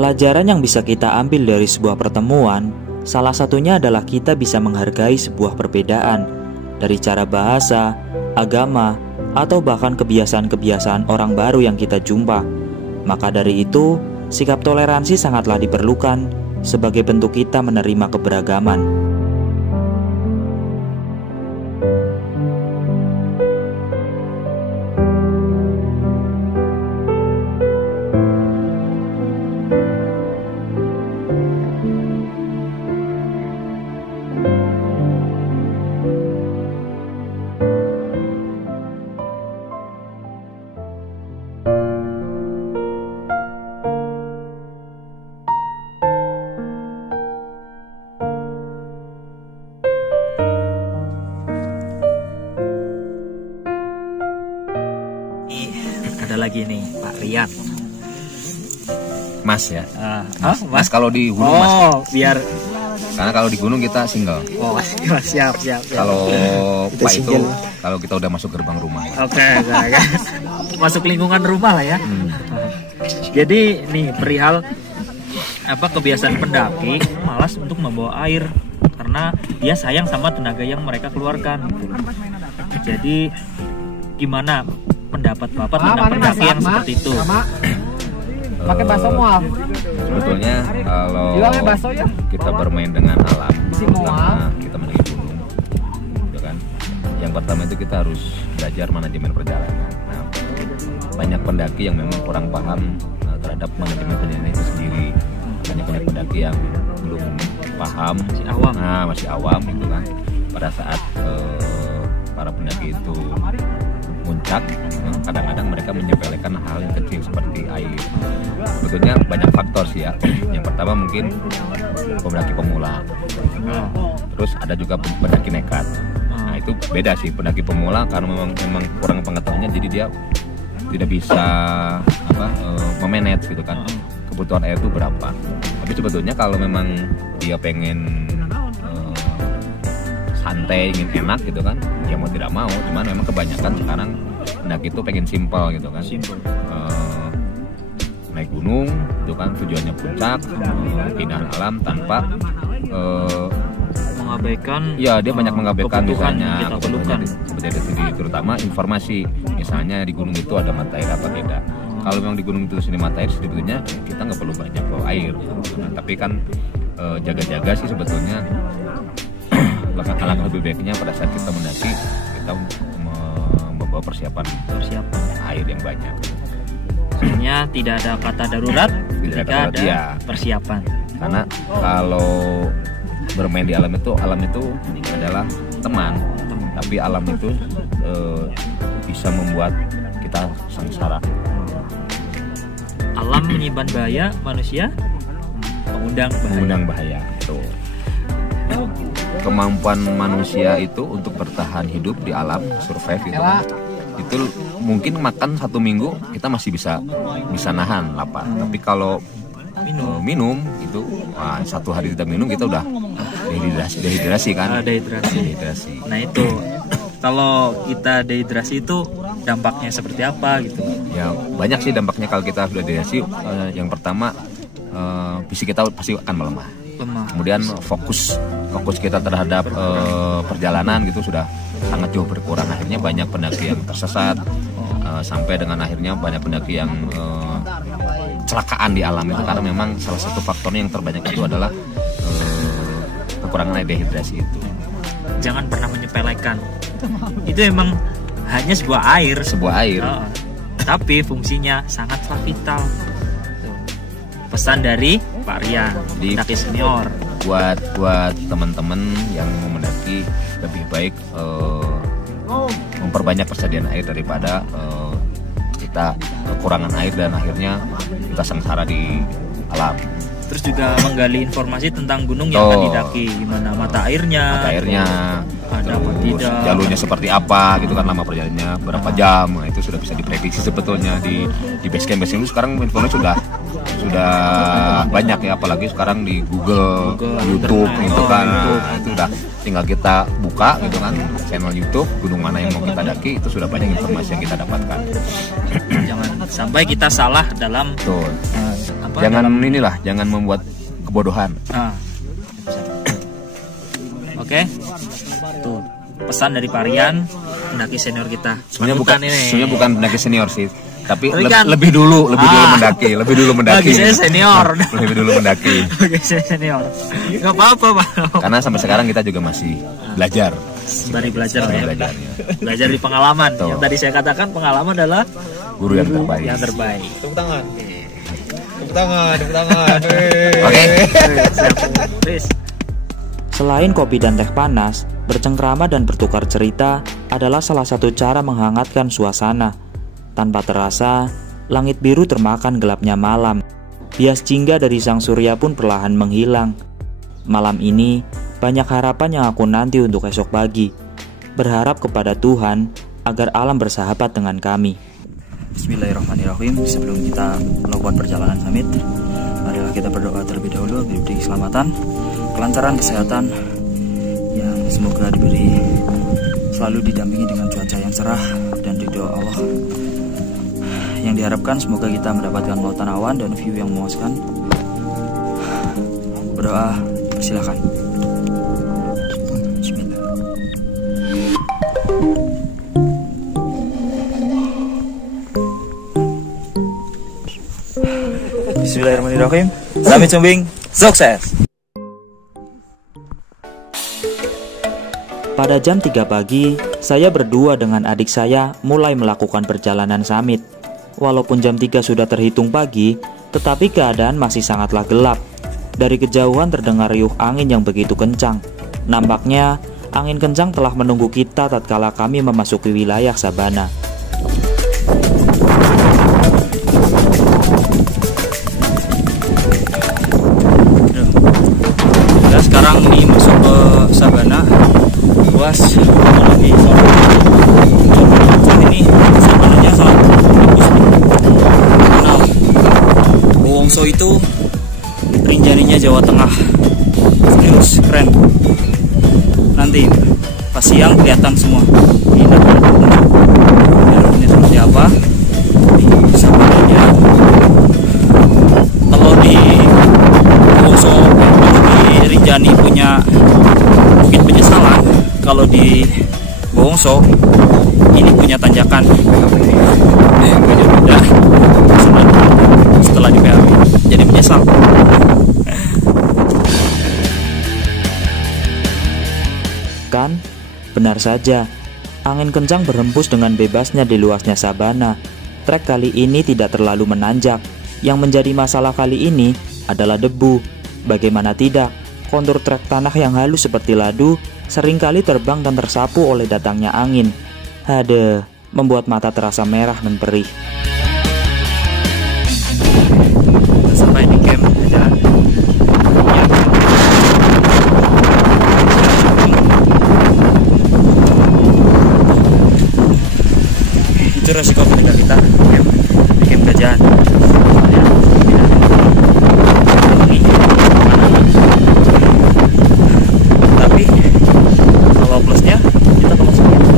Pelajaran yang bisa kita ambil dari sebuah pertemuan, salah satunya adalah kita bisa menghargai sebuah perbedaan dari cara bahasa, agama, atau bahkan kebiasaan-kebiasaan orang baru yang kita jumpa. Maka dari itu, sikap toleransi sangatlah diperlukan sebagai bentuk kita menerima keberagaman. Ada lagi nih Pak Rian. Mas ya. Mas kalau di gunung mas. Biar. Karena kalau di gunung kita single. Oh siap. Kalau Pak itu kalau kita udah masuk gerbang rumah. Oke. Masuk lingkungan rumah lah ya. Jadi nih perihal kebiasaan pendaki malas untuk membawa air karena dia sayang sama tenaga yang mereka keluarkan gitu. Jadi gimana pendapat Bapak tentang pendaki yang seperti itu? Pakai baso mual. Sebetulnya kalau kita bermain dengan alam, pertama kita mendaki gunung, gitu kan. Yang pertama itu kita harus belajar manajemen perjalanan. Nah, banyak pendaki yang memang kurang paham terhadap manajemen perjalanan itu sendiri. Banyak pendaki yang belum paham, masih awam gitu kan. Pada saat para pendaki itu puncak, kadang-kadang mereka menyepelekan hal yang kecil seperti air. Sebetulnya banyak faktor sih ya. Yang pertama mungkin pendaki pemula, terus ada juga pendaki nekat. Nah itu beda sih, pendaki pemula karena memang kurang pengetahuannya, jadi dia tidak bisa memanage gitu kan kebutuhan air itu berapa. Tapi sebetulnya kalau memang dia pengen santai, ingin enak gitu kan, ya mau tidak mau. Cuman memang kebanyakan sekarang pendaki itu pengen simpel gitu kan. Naik gunung itu kan tujuannya puncak, keindahan alam tanpa mengabaikan. Ya dia banyak mengabaikan misalnya kebutuhan terutama informasi. Misalnya di gunung itu ada mata air apa tidak. Kalau memang di gunung itu sini mata air, sebetulnya kita nggak perlu banyak bawa air. Nah, tapi kan jaga-jaga sih sebetulnya. Alangkah lebih baiknya pada saat kita mendaki kita membawa persiapan air yang banyak. Sebenarnya tidak ada kata darurat ketika ada persiapan. Karena kalau bermain di alam itu adalah teman. Tapi alam itu bisa membuat kita sengsara. Alam menyimpan bahaya, manusia mengundang bahaya. Tuh. Kemampuan manusia itu untuk bertahan hidup di alam, survive gitu kan. Itu mungkin makan 1 minggu kita masih bisa nahan lapar. Tapi kalau minum itu 1 hari tidak minum kita udah dehidrasi kan. Dehidrasi. Nah itu kalau kita dehidrasi itu dampaknya seperti apa gitu? Ya banyak sih dampaknya kalau kita sudah dehidrasi. Yang pertama fisik kita pasti akan melemah. Kemudian fokus kita terhadap perjalanan gitu sudah sangat jauh berkurang. Akhirnya banyak pendaki yang tersesat, sampai dengan akhirnya banyak pendaki yang kecelakaan di alam itu karena memang salah satu faktornya yang terbanyak itu adalah kekurangan air, dehidrasi itu. Jangan pernah menyepelekan. Itu emang hanya sebuah air. Tapi fungsinya sangatlah vital. Pesan dari Pak Rian, pendaki senior. Buat teman-teman yang mau mendaki, lebih baik memperbanyak persediaan air daripada kita kekurangan air dan akhirnya kita sengsara di alam. Terus juga menggali informasi tentang gunung yang akan didaki, gimana mata airnya, ada apa tidak, jalurnya seperti apa gitu kan, lama perjalanannya berapa jam. Nah, itu sudah bisa diprediksi sebetulnya di base camp itu sekarang infonya sudah sudah banyak ya, apalagi sekarang di Google, YouTube gitu kan. Nah, itu udah tinggal kita buka gitu kan channel YouTube, gunung mana yang mau kita daki, itu sudah banyak informasi yang kita dapatkan. Jangan sampai kita salah dalam Betul. Jangan membuat kebodohan. Oke. Tuh, pesan dari Parian, pendaki senior kita. Sebenarnya bukan pendaki senior sih, tapi kan, lebih dulu mendaki. Bagi saya senior. Lebih dulu mendaki. Bagi saya senior. Gak apa-apa, Pak. Karena sampai sekarang kita juga masih belajar. Sembari belajar ya. Belajar di pengalaman. Betul. Yang tadi saya katakan pengalaman adalah guru yang terbaik. Tepuk tangan. Oke. Selain kopi dan teh panas, bercengkrama dan bertukar cerita adalah salah satu cara menghangatkan suasana. Tanpa terasa, langit biru termakan gelapnya malam. Bias jingga dari sang surya pun perlahan menghilang. Malam ini, banyak harapan yang aku nanti untuk esok pagi. Berharap kepada Tuhan agar alam bersahabat dengan kami. Bismillahirrahmanirrahim. Sebelum kita melakukan perjalanan summit, marilah kita berdoa terlebih dahulu agar diberi keselamatan, kelancaran kesehatan, yang semoga diberi selalu didampingi dengan cuaca yang cerah dan ridho Allah. Yang diharapkan semoga kita mendapatkan lautan awan dan view yang memuaskan. Berdoa, silakan. Bismillah. Bismillahirrahmanirrahim. Summit Sumbing, sukses. Pada jam 3 pagi, saya berdua dengan adik saya mulai melakukan perjalanan summit. Walaupun jam 3 sudah terhitung pagi, tetapi keadaan masih sangatlah gelap. Dari kejauhan terdengar riuh angin yang begitu kencang. Nampaknya, angin kencang telah menunggu kita tatkala kami memasuki wilayah sabana. Kita sekarang nih masuk ke sabana. Luas, apalagi sore ini sabananya sangat bagus. Nah, Wongso itu Rinjaninya Jawa Tengah. Serius, keren. Nanti pas siang kelihatan semua. Ini seperti apa di sabananya. Kalau di Wongso, di Rinjani punya Bukit Penyesalan, kalau di Wongso ini punya tanjakan. Udah setelah di PHP jadi menyesal. Kan, benar saja. Angin kencang berhembus dengan bebasnya di luasnya sabana. Trek kali ini tidak terlalu menanjak. Yang menjadi masalah kali ini adalah debu. Bagaimana tidak, kontur trek tanah yang halus seperti ladu seringkali terbang dan tersapu oleh datangnya angin. Hadeh, membuat mata terasa merah dan perih. Sampai di camp jalan. Itu resiko ketika kita di camp gajah. Tapi kalau plusnya kita termasuk ini.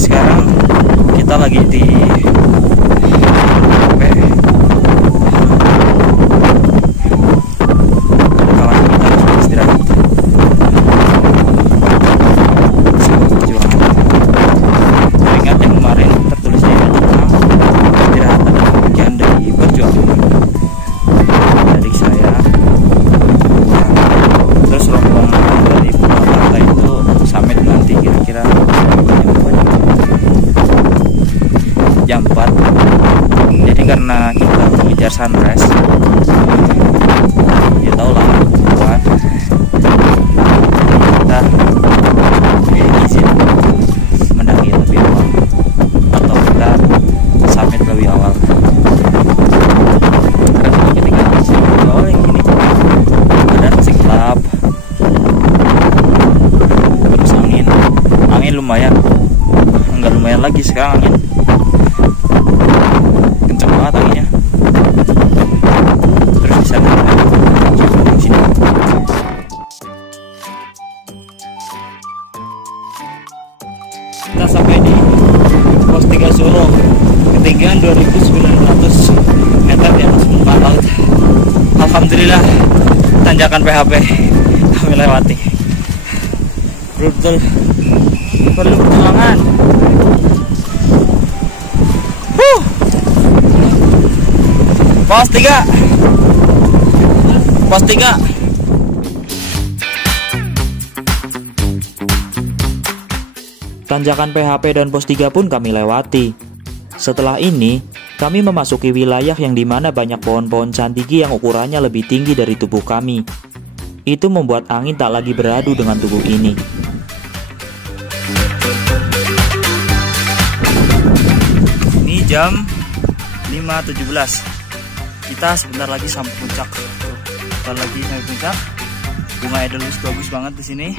Sekarang kita lagi di jam 4. Jadi karena kita mengejar sunrise, ya tau lah buat kita izin mendaki lebih awal atau kita summit lebih awal. nggak lumayan lagi, sekarang angin kenceng banget anginnya. Terus bisa di sini. Kita sampai di pos 3 Suro, ketinggian 2.900 meter di atas permukaan laut. Alhamdulillah, tanjakan PHP kami lewati. Betul perlu perjuangan. Pos 3. Pos 3. Tanjakan PHP dan pos 3 pun kami lewati. Setelah ini, kami memasuki wilayah yang dimana banyak pohon-pohon cantigi yang ukurannya lebih tinggi dari tubuh kami. Itu membuat angin tak lagi beradu dengan tubuh ini. Ini jam 5.17. Kita sebentar lagi sampai puncak. Sebentar lagi sampai puncak. Bunga edelweiss bagus banget di sini.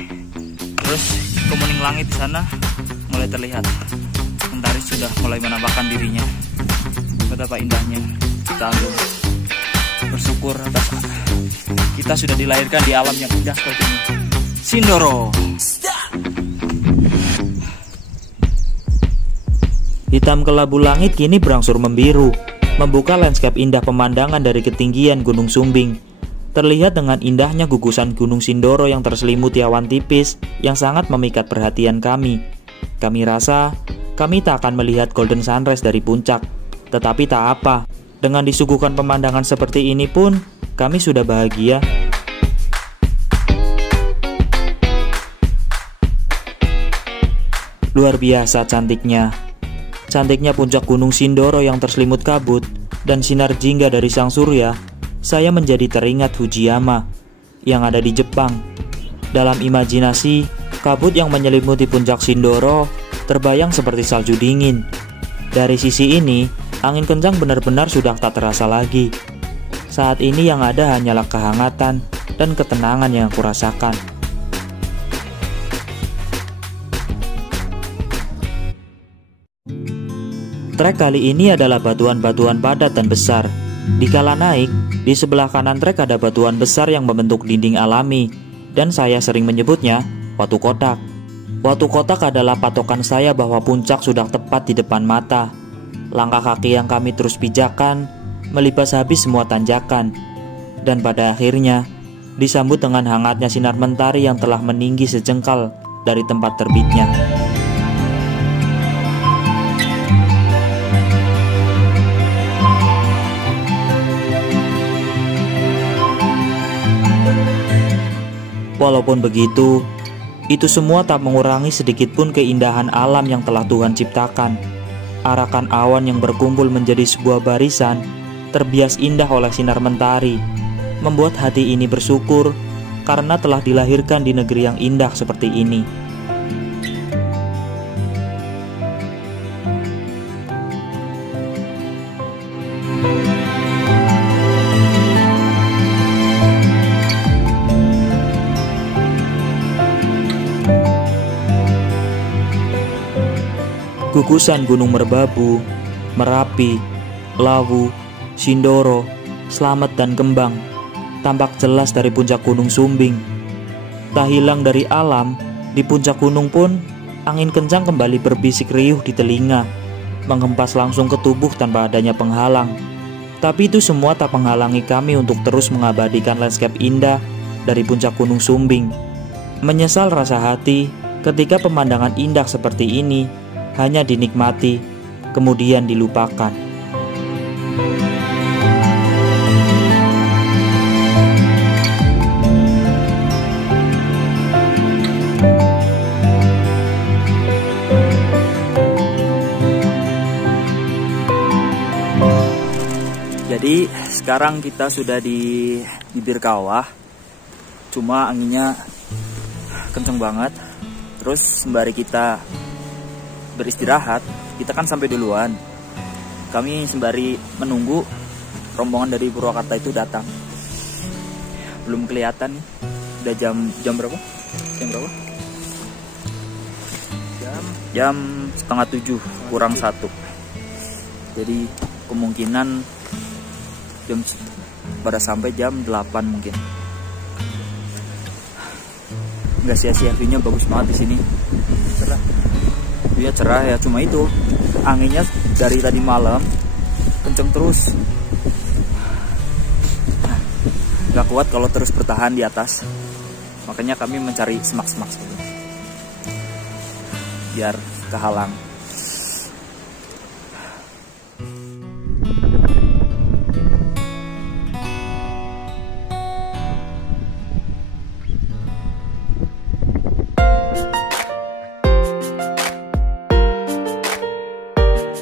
Terus kemuning langit di sana mulai terlihat. Mentari sudah mulai menampakkan dirinya. Betapa indahnya. Kita ambil bersyukur atas kita sudah dilahirkan di alam yang indah seperti ini. Sindoro. Hitam kelabu langit kini berangsur membiru, membuka landscape indah pemandangan dari ketinggian Gunung Sumbing. Terlihat dengan indahnya gugusan Gunung Sindoro yang terselimuti awan tipis yang sangat memikat perhatian kami. Kami rasa kami tak akan melihat golden sunrise dari puncak. Tetapi tak apa, dengan disuguhkan pemandangan seperti ini pun kami sudah bahagia. Luar biasa cantiknya. Cantiknya puncak Gunung Sindoro yang terselimut kabut dan sinar jingga dari sang surya. Saya menjadi teringat Fujiyama yang ada di Jepang. Dalam imajinasi, kabut yang menyelimuti puncak Sindoro terbayang seperti salju dingin. Dari sisi ini, angin kencang benar-benar sudah tak terasa lagi. Saat ini yang ada hanyalah kehangatan dan ketenangan yang aku rasakan. Trek kali ini adalah batuan-batuan padat dan besar. Dikala naik, di sebelah kanan trek ada batuan besar yang membentuk dinding alami, dan saya sering menyebutnya Watu Kotak. Watu Kotak adalah patokan saya bahwa puncak sudah tepat di depan mata. Langkah kaki yang kami terus pijakan melibas habis semua tanjakan, dan pada akhirnya disambut dengan hangatnya sinar mentari yang telah meninggi sejengkal dari tempat terbitnya. Walaupun begitu, itu semua tak mengurangi sedikitpun keindahan alam yang telah Tuhan ciptakan. Arakan awan yang berkumpul menjadi sebuah barisan, terbias indah oleh sinar mentari, membuat hati ini bersyukur karena telah dilahirkan di negeri yang indah seperti ini. Gugusan Gunung Merbabu, Merapi, Lawu, Sindoro, Slamet dan Kembang tampak jelas dari puncak Gunung Sumbing. Tak hilang dari alam, di puncak gunung pun angin kencang kembali berbisik riuh di telinga, menghempas langsung ke tubuh tanpa adanya penghalang. Tapi itu semua tak menghalangi kami untuk terus mengabadikan landscape indah dari puncak Gunung Sumbing. Menyesal rasa hati ketika pemandangan indah seperti ini hanya dinikmati, kemudian dilupakan. Jadi sekarang kita sudah di bibir kawah, cuma anginnya kenceng banget. Terus sembari kita beristirahat, kita kan sampai duluan. Kami sembari menunggu rombongan dari Purwakarta itu datang. Belum kelihatan nih. Udah jam berapa? Jam jam setengah 7 kurang 1. Jadi kemungkinan pada sampai jam 8 mungkin. Nggak sia-sia, view-nya bagus banget di sini. Dia cerah ya, cuma itu anginnya dari tadi malam kenceng terus. Nggak kuat kalau terus bertahan di atas. Makanya kami mencari semak-semak dulu biar kehalang.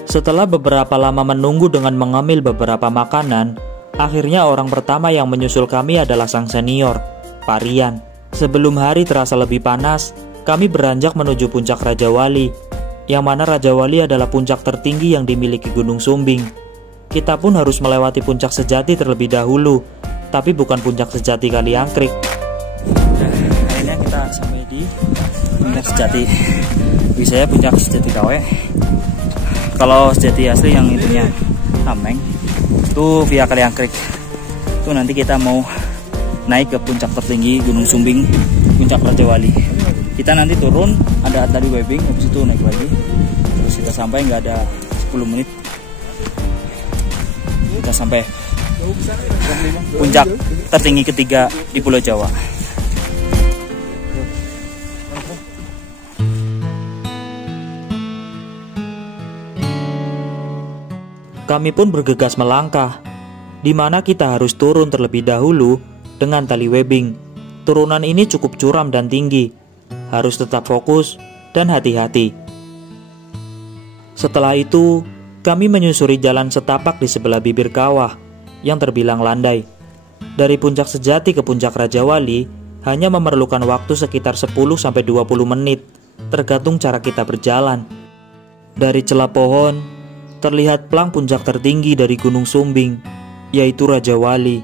Setelah beberapa lama menunggu dengan mengambil beberapa makanan, akhirnya orang pertama yang menyusul kami adalah sang senior, Pak Rian. Sebelum hari terasa lebih panas, kami beranjak menuju puncak Raja Wali, yang mana Raja Wali adalah puncak tertinggi yang dimiliki Gunung Sumbing. Kita pun harus melewati puncak sejati terlebih dahulu, tapi bukan puncak sejati Kaliangkrik. Akhirnya kita sampai di puncak sejati. Bisa ya puncak sejati KW. Kalau sejati asli yang itunya Tameng itu via Kaliangkrik. Itu nanti kita mau naik ke puncak tertinggi Gunung Sumbing, puncak Raja Wali. Kita nanti turun, ada tadi webbing, habis itu naik lagi. Terus kita sampai nggak ada 10 menit. Kita sampai puncak tertinggi ketiga di Pulau Jawa. Kami pun bergegas melangkah, di mana kita harus turun terlebih dahulu dengan tali webbing. Turunan ini cukup curam dan tinggi, harus tetap fokus dan hati-hati. Setelah itu, kami menyusuri jalan setapak di sebelah bibir kawah yang terbilang landai. Dari puncak sejati ke puncak Raja Wali hanya memerlukan waktu sekitar 10-20 menit, tergantung cara kita berjalan. Dari celah pohon, terlihat pelang puncak tertinggi dari Gunung Sumbing, yaitu Raja Wali.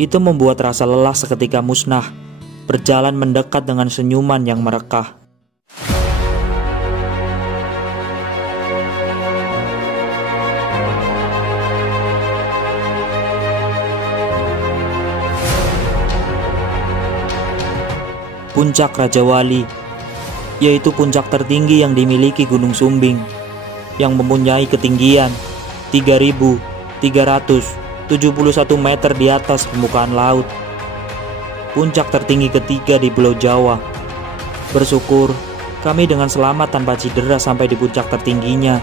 Itu membuat rasa lelah seketika musnah, berjalan mendekat dengan senyuman yang merekah. Puncak Raja Wali, yaitu puncak tertinggi yang dimiliki Gunung Sumbing, yang mempunyai ketinggian 3.371 meter di atas permukaan laut. Puncak tertinggi ketiga di Pulau Jawa. Bersyukur kami dengan selamat tanpa cedera sampai di puncak tertingginya,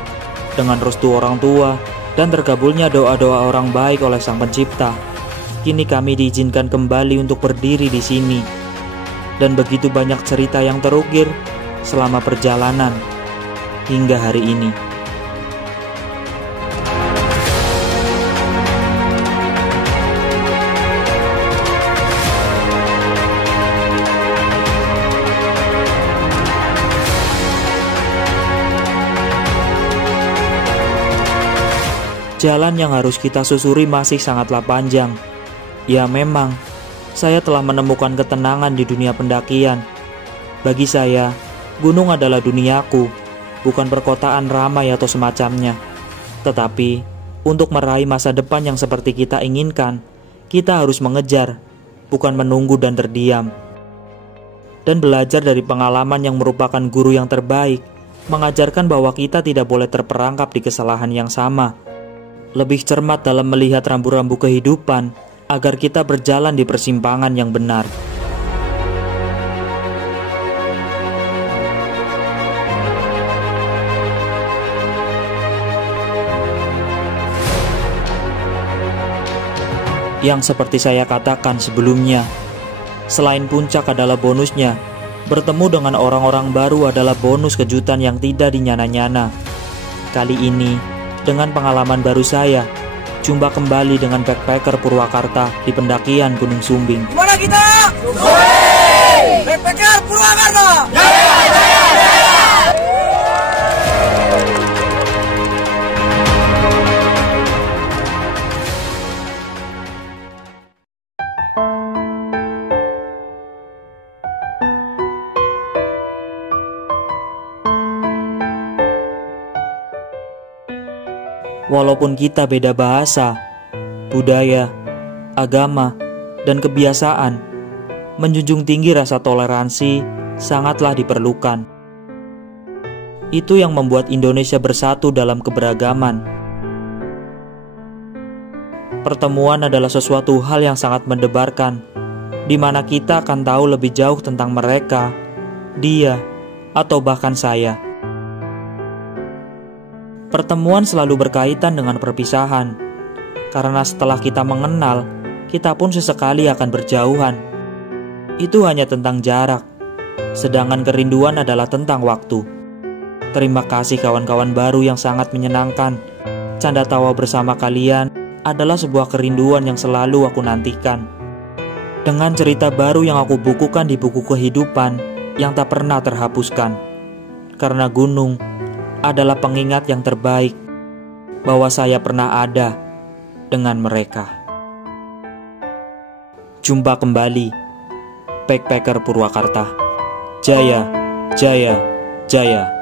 dengan restu orang tua dan terkabulnya doa-doa orang baik oleh Sang Pencipta. Kini kami diizinkan kembali untuk berdiri di sini, dan begitu banyak cerita yang terukir selama perjalanan hingga hari ini. Jalan yang harus kita susuri masih sangatlah panjang. Ya memang, saya telah menemukan ketenangan di dunia pendakian. Bagi saya, gunung adalah duniaku, bukan perkotaan ramai atau semacamnya. Tetapi, untuk meraih masa depan yang seperti kita inginkan, kita harus mengejar, bukan menunggu dan terdiam. Dan belajar dari pengalaman yang merupakan guru yang terbaik, mengajarkan bahwa kita tidak boleh terperangkap di kesalahan yang sama. Lebih cermat dalam melihat rambu-rambu kehidupan agar kita berjalan di persimpangan yang benar. Yang seperti saya katakan sebelumnya, selain puncak adalah bonusnya, bertemu dengan orang-orang baru adalah bonus kejutan yang tidak dinyana-nyana. Kali ini, dengan pengalaman baru saya, jumpa kembali dengan backpacker Purwakarta di pendakian Gunung Sumbing. Gimana kita? Backpacker Purwakarta! Jaya, jaya, jaya! Walaupun kita beda bahasa, budaya, agama, dan kebiasaan, menjunjung tinggi rasa toleransi sangatlah diperlukan. Itu yang membuat Indonesia bersatu dalam keberagaman. Pertemuan adalah sesuatu hal yang sangat mendebarkan, di mana kita akan tahu lebih jauh tentang mereka, dia, atau bahkan saya. Pertemuan selalu berkaitan dengan perpisahan, karena setelah kita mengenal, kita pun sesekali akan berjauhan. Itu hanya tentang jarak, sedangkan kerinduan adalah tentang waktu. Terima kasih kawan-kawan baru yang sangat menyenangkan. Canda tawa bersama kalian adalah sebuah kerinduan yang selalu aku nantikan. Dengan cerita baru yang aku bukukan di buku kehidupan yang tak pernah terhapuskan. Karena gunung adalah pengingat yang terbaik bahwa saya pernah ada dengan mereka. Jumpa kembali, Backpacker Purwakarta. Jaya, jaya, jaya.